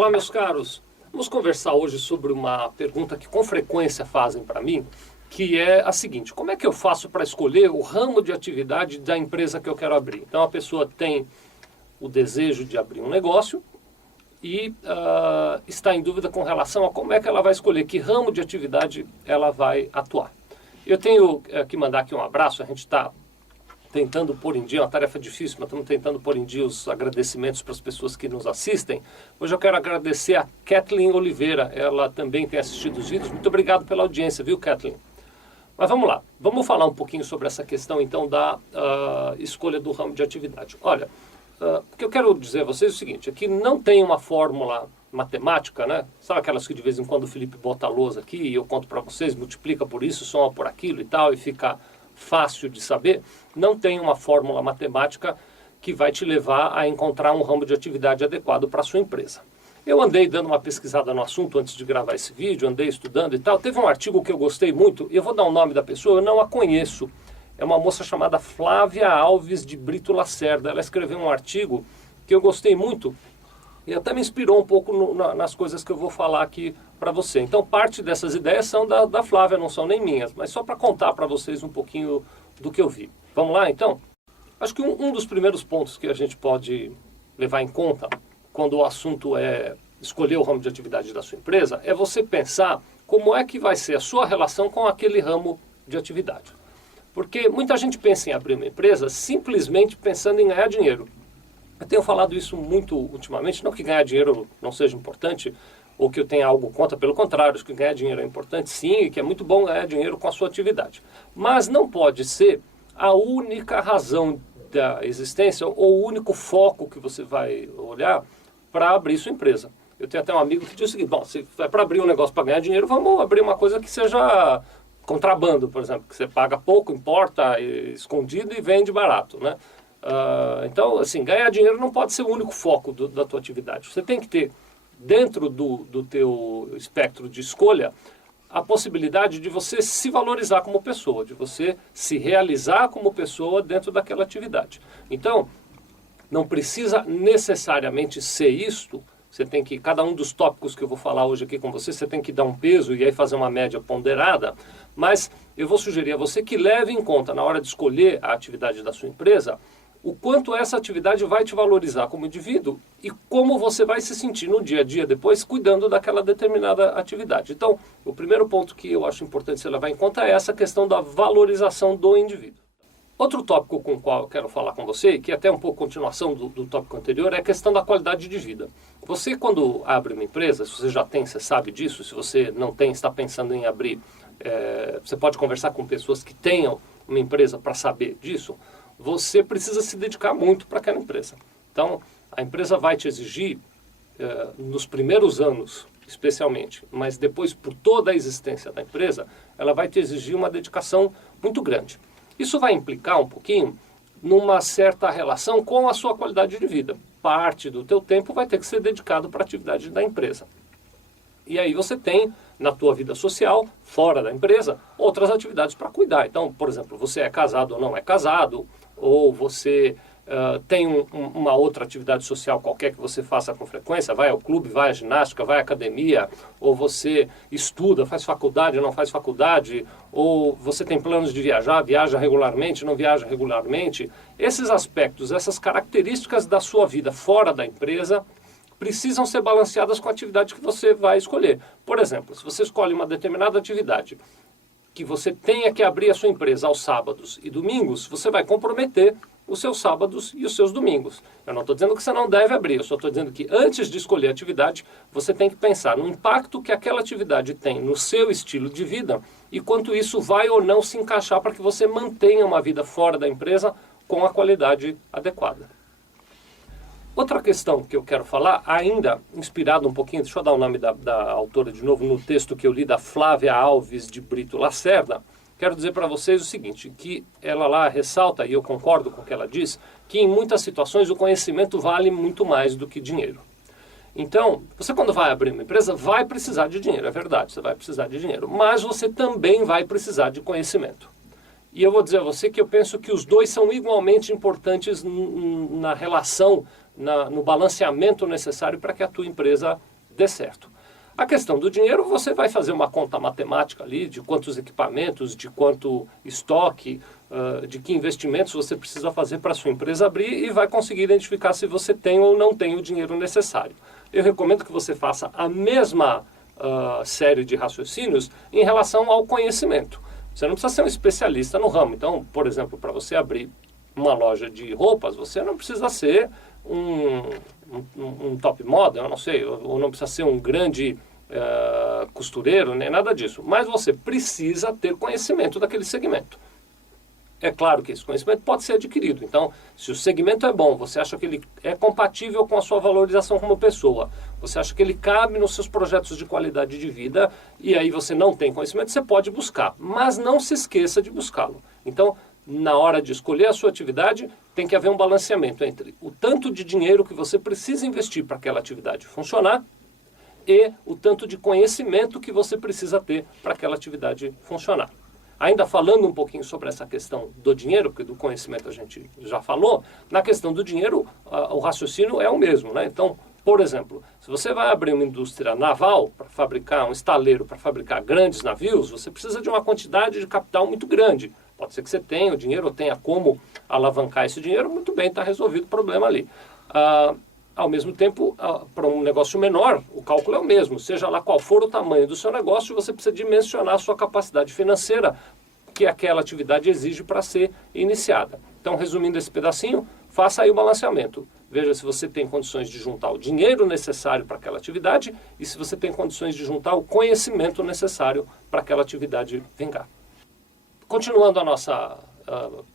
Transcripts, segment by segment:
Olá, meus caros. Vamos conversar hoje sobre uma pergunta que com frequência fazem para mim, que é a seguinte: como é que eu faço para escolher o ramo de atividade da empresa que eu quero abrir? Então a pessoa tem o desejo de abrir um negócio e está em dúvida com relação a como é que ela vai escolher, que ramo de atividade ela vai atuar. Eu tenho que mandar aqui um abraço. A gente está tentando pôr em dia, é uma tarefa difícil, mas estamos tentando pôr em dia os agradecimentos para as pessoas que nos assistem. Hoje eu quero agradecer a Kathleen Oliveira, ela também tem assistido os vídeos. Muito obrigado pela audiência, viu, Kathleen? Mas vamos lá, vamos falar um pouquinho sobre essa questão então da escolha do ramo de atividade. Olha, o que eu quero dizer a vocês é o seguinte: aqui não tem uma fórmula matemática, né? Sabe aquelas que de vez em quando o Felipe bota a lousa aqui e eu conto para vocês, multiplica por isso, soma por aquilo e tal, e fica fácil de saber. Não tem uma fórmula matemática que vai te levar a encontrar um ramo de atividade adequado para a sua empresa. Eu andei dando uma pesquisada no assunto antes de gravar esse vídeo, andei estudando e tal. Teve um artigo que eu gostei muito, eu vou dar o nome da pessoa, eu não a conheço. É uma moça chamada Flávia Alves de Brito Lacerda. Ela escreveu um artigo que eu gostei muito e até me inspirou um pouco nas coisas que eu vou falar aqui para você. Então parte dessas ideias são da Flávia, não são nem minhas, mas só para contar para vocês um pouquinho do que eu vi. Vamos lá então? Acho que um dos primeiros pontos que a gente pode levar em conta quando o assunto é escolher o ramo de atividade da sua empresa é você pensar como é que vai ser a sua relação com aquele ramo de atividade. Porque muita gente pensa em abrir uma empresa simplesmente pensando em ganhar dinheiro. Eu tenho falado isso muito ultimamente, não que ganhar dinheiro não seja importante, ou que eu tenha algo contra, pelo contrário, acho que ganhar dinheiro é importante sim, e que é muito bom ganhar dinheiro com a sua atividade. Mas não pode ser a única razão da existência, ou o único foco que você vai olhar para abrir sua empresa. Eu tenho até um amigo que diz o seguinte: bom, se é para abrir um negócio para ganhar dinheiro, vamos abrir uma coisa que seja contrabando, por exemplo, que você paga pouco, importa escondido e vende barato, né? Então, assim, ganhar dinheiro não pode ser o único foco da tua atividade. Você tem que ter, dentro do teu espectro de escolha, a possibilidade de você se valorizar como pessoa, de você se realizar como pessoa dentro daquela atividade. Então, não precisa necessariamente ser isto. Você tem que, cada um dos tópicos que eu vou falar hoje aqui com você tem que dar um peso e aí fazer uma média ponderada, mas eu vou sugerir a você que leve em conta, na hora de escolher a atividade da sua empresa, o quanto essa atividade vai te valorizar como indivíduo e como você vai se sentir no dia a dia depois cuidando daquela determinada atividade. Então, o primeiro ponto que eu acho importante você levar em conta é essa questão da valorização do indivíduo. Outro tópico com o qual eu quero falar com você, que é até um pouco continuação do tópico anterior, é a questão da qualidade de vida. Você, quando abre uma empresa, se você já tem, você sabe disso. Se você não tem, está pensando em abrir, você pode conversar com pessoas que tenham uma empresa para saber disso. Você precisa se dedicar muito para aquela empresa. Então, a empresa vai te exigir, nos primeiros anos, especialmente, mas depois, por toda a existência da empresa, ela vai te exigir uma dedicação muito grande. Isso vai implicar um pouquinho numa certa relação com a sua qualidade de vida. Parte do teu tempo vai ter que ser dedicado para a atividade da empresa. E aí você tem, na tua vida social, fora da empresa, outras atividades para cuidar. Então, por exemplo, você é casado ou não é casado, ou você tem uma outra atividade social qualquer que você faça com frequência, vai ao clube, vai à ginástica, vai à academia, ou você estuda, faz faculdade, não faz faculdade, ou você tem planos de viajar, viaja regularmente, não viaja regularmente. Esses aspectos, essas características da sua vida fora da empresa precisam ser balanceadas com a atividade que você vai escolher. Por exemplo, se você escolhe uma determinada atividade que você tenha que abrir a sua empresa aos sábados e domingos, você vai comprometer os seus sábados e os seus domingos. Eu não estou dizendo que você não deve abrir, eu só estou dizendo que antes de escolher a atividade, você tem que pensar no impacto que aquela atividade tem no seu estilo de vida e quanto isso vai ou não se encaixar para que você mantenha uma vida fora da empresa com a qualidade adequada. Outra questão que eu quero falar, ainda inspirado um pouquinho, deixa eu dar o nome da autora de novo, no texto que eu li, da Flávia Alves de Brito Lacerda. Quero dizer para vocês o seguinte, que ela lá ressalta, e eu concordo com o que ela diz, que em muitas situações o conhecimento vale muito mais do que dinheiro. Então, você quando vai abrir uma empresa, vai precisar de dinheiro, é verdade, você vai precisar de dinheiro, mas você também vai precisar de conhecimento. E eu vou dizer a você que eu penso que os dois são igualmente importantes na relação, no balanceamento necessário para que a tua empresa dê certo. A questão do dinheiro, você vai fazer uma conta matemática ali de quantos equipamentos, de quanto estoque, de que investimentos você precisa fazer para a sua empresa abrir e vai conseguir identificar se você tem ou não tem o dinheiro necessário. Eu recomendo que você faça a mesma série de raciocínios em relação ao conhecimento. Você não precisa ser um especialista no ramo. Então, por exemplo, para você abrir uma loja de roupas, você não precisa ser um top model, eu não sei, ou não precisa ser um grande costureiro, nem nada disso. Mas você precisa ter conhecimento daquele segmento. É claro que esse conhecimento pode ser adquirido. Então, se o segmento é bom, você acha que ele é compatível com a sua valorização como pessoa, você acha que ele cabe nos seus projetos de qualidade de vida, e aí você não tem conhecimento, você pode buscar. Mas não se esqueça de buscá-lo. Então, na hora de escolher a sua atividade, tem que haver um balanceamento entre o tanto de dinheiro que você precisa investir para aquela atividade funcionar e o tanto de conhecimento que você precisa ter para aquela atividade funcionar. Ainda falando um pouquinho sobre essa questão do dinheiro, porque do conhecimento a gente já falou, na questão do dinheiro o raciocínio é o mesmo, né? Então, por exemplo, se você vai abrir uma indústria naval para fabricar um estaleiro, para fabricar grandes navios, você precisa de uma quantidade de capital muito grande. Pode ser que você tenha o dinheiro ou tenha como alavancar esse dinheiro, muito bem, está resolvido o problema ali. Ao mesmo tempo, para um negócio menor, o cálculo é o mesmo. Seja lá qual for o tamanho do seu negócio, você precisa dimensionar a sua capacidade financeira que aquela atividade exige para ser iniciada. Então, resumindo esse pedacinho, faça aí o balanceamento. Veja se você tem condições de juntar o dinheiro necessário para aquela atividade e se você tem condições de juntar o conhecimento necessário para aquela atividade vingar. Continuando a nossa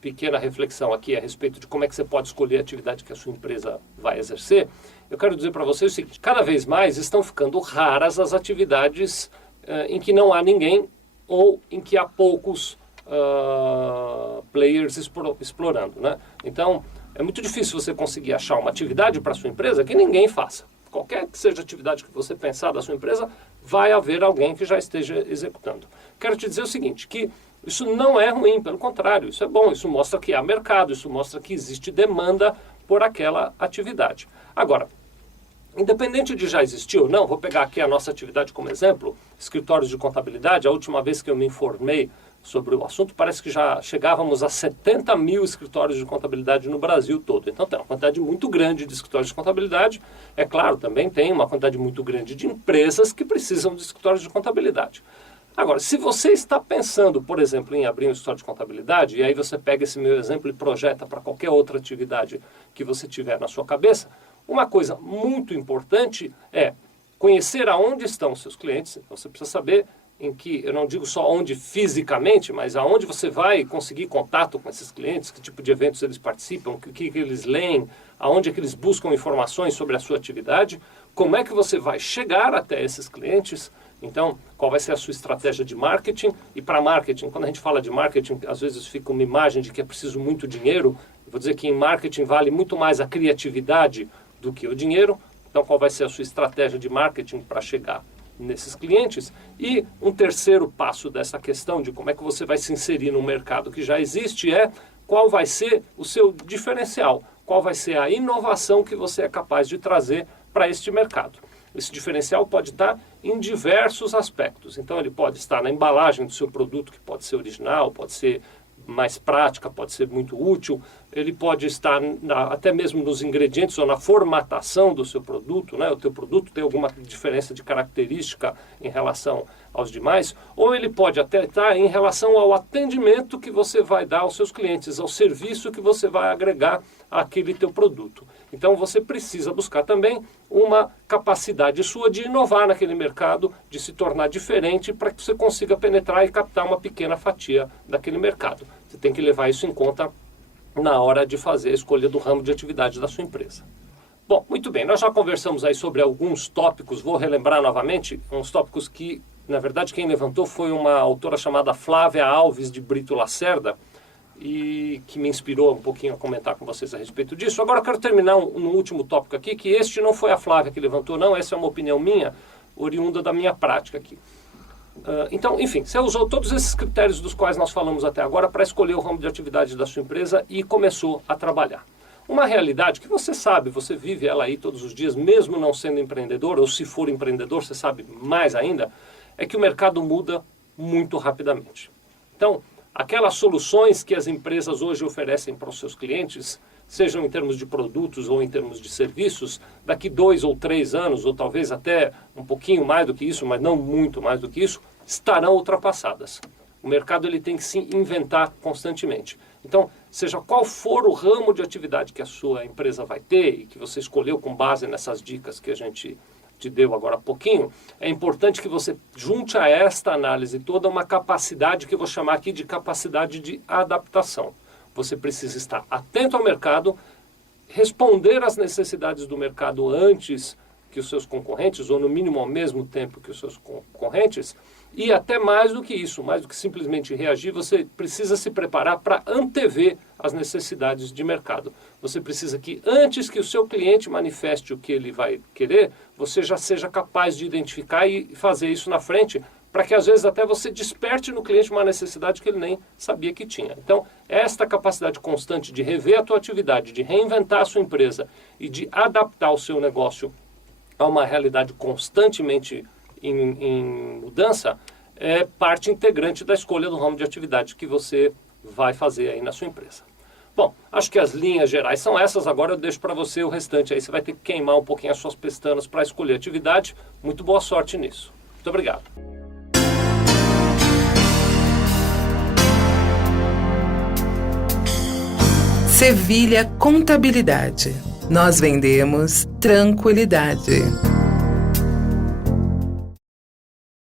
pequena reflexão aqui a respeito de como é que você pode escolher a atividade que a sua empresa vai exercer, eu quero dizer para vocês o seguinte: cada vez mais estão ficando raras as atividades em que não há ninguém ou em que há poucos players explorando, né? Então, é muito difícil você conseguir achar uma atividade para a sua empresa que ninguém faça. Qualquer que seja a atividade que você pensar da sua empresa, vai haver alguém que já esteja executando. Quero te dizer o seguinte, que isso não é ruim, pelo contrário, isso é bom, isso mostra que há mercado, isso mostra que existe demanda por aquela atividade. Agora, independente de já existir ou não, vou pegar aqui a nossa atividade como exemplo, escritórios de contabilidade. A última vez que eu me informei sobre o assunto, parece que já chegávamos a 70 mil escritórios de contabilidade no Brasil todo. Então tem uma quantidade muito grande de escritórios de contabilidade. É claro, também tem uma quantidade muito grande de empresas que precisam de escritórios de contabilidade. Agora, se você está pensando, por exemplo, em abrir um escritório de contabilidade, e aí você pega esse meu exemplo e projeta para qualquer outra atividade que você tiver na sua cabeça, uma coisa muito importante é conhecer aonde estão os seus clientes. Você precisa saber em que, eu não digo só onde fisicamente, mas aonde você vai conseguir contato com esses clientes, que tipo de eventos eles participam, o que eles leem, aonde é que eles buscam informações sobre a sua atividade, como é que você vai chegar até esses clientes. Então, qual vai ser a sua estratégia de marketing? E para marketing, quando a gente fala de marketing, às vezes fica uma imagem de que é preciso muito dinheiro. Eu vou dizer que em marketing vale muito mais a criatividade do que o dinheiro. Então, qual vai ser a sua estratégia de marketing para chegar nesses clientes? E um terceiro passo dessa questão de como é que você vai se inserir no mercado que já existe é qual vai ser o seu diferencial, qual vai ser a inovação que você é capaz de trazer para este mercado. Esse diferencial pode estar em diversos aspectos. Então, ele pode estar na embalagem do seu produto, que pode ser original, pode ser mais prática, pode ser muito útil. Ele pode estar até mesmo nos ingredientes ou na formatação do seu produto, né? O teu produto tem alguma diferença de característica em relação aos demais, ou ele pode até estar em relação ao atendimento que você vai dar aos seus clientes, ao serviço que você vai agregar àquele teu produto. Então você precisa buscar também uma capacidade sua de inovar naquele mercado, de se tornar diferente para que você consiga penetrar e captar uma pequena fatia daquele mercado. Você tem que levar isso em conta na hora de fazer a escolha do ramo de atividade da sua empresa. Bom, muito bem, nós já conversamos aí sobre alguns tópicos, vou relembrar novamente, uns tópicos que, na verdade, quem levantou foi uma autora chamada Flávia Alves de Brito Lacerda, e que me inspirou um pouquinho a comentar com vocês a respeito disso. Agora eu quero terminar no último tópico aqui, que este não foi a Flávia que levantou, não, essa é uma opinião minha, oriunda da minha prática aqui. Então, enfim, você usou todos esses critérios dos quais nós falamos até agora para escolher o ramo de atividade da sua empresa e começou a trabalhar. Uma realidade que você sabe, você vive ela aí todos os dias, mesmo não sendo empreendedor, ou se for empreendedor, você sabe mais ainda, é que o mercado muda muito rapidamente. Então, aquelas soluções que as empresas hoje oferecem para os seus clientes, sejam em termos de produtos ou em termos de serviços, daqui 2 ou 3 anos, ou talvez até um pouquinho mais do que isso, mas não muito mais do que isso, estarão ultrapassadas. O mercado ele tem que se inventar constantemente. Então, seja qual for o ramo de atividade que a sua empresa vai ter e que você escolheu com base nessas dicas que a gente te deu agora há pouquinho, é importante que você junte a esta análise toda uma capacidade que eu vou chamar aqui de capacidade de adaptação. Você precisa estar atento ao mercado, responder às necessidades do mercado antes que os seus concorrentes, ou no mínimo ao mesmo tempo que os seus concorrentes, e até mais do que isso, mais do que simplesmente reagir, você precisa se preparar para antever as necessidades de mercado. Você precisa que, antes que o seu cliente manifeste o que ele vai querer, você já seja capaz de identificar e fazer isso na frente, para que às vezes até você desperte no cliente uma necessidade que ele nem sabia que tinha. Então, esta capacidade constante de rever a tua atividade, de reinventar a sua empresa e de adaptar o seu negócio a uma realidade constantemente em mudança, é parte integrante da escolha do ramo de atividade que você vai fazer aí na sua empresa. Bom, acho que as linhas gerais são essas, agora eu deixo para você o restante aí, você vai ter que queimar um pouquinho as suas pestanas para escolher atividade. Muito boa sorte nisso. Muito obrigado. Sevilha Contabilidade. Nós vendemos tranquilidade.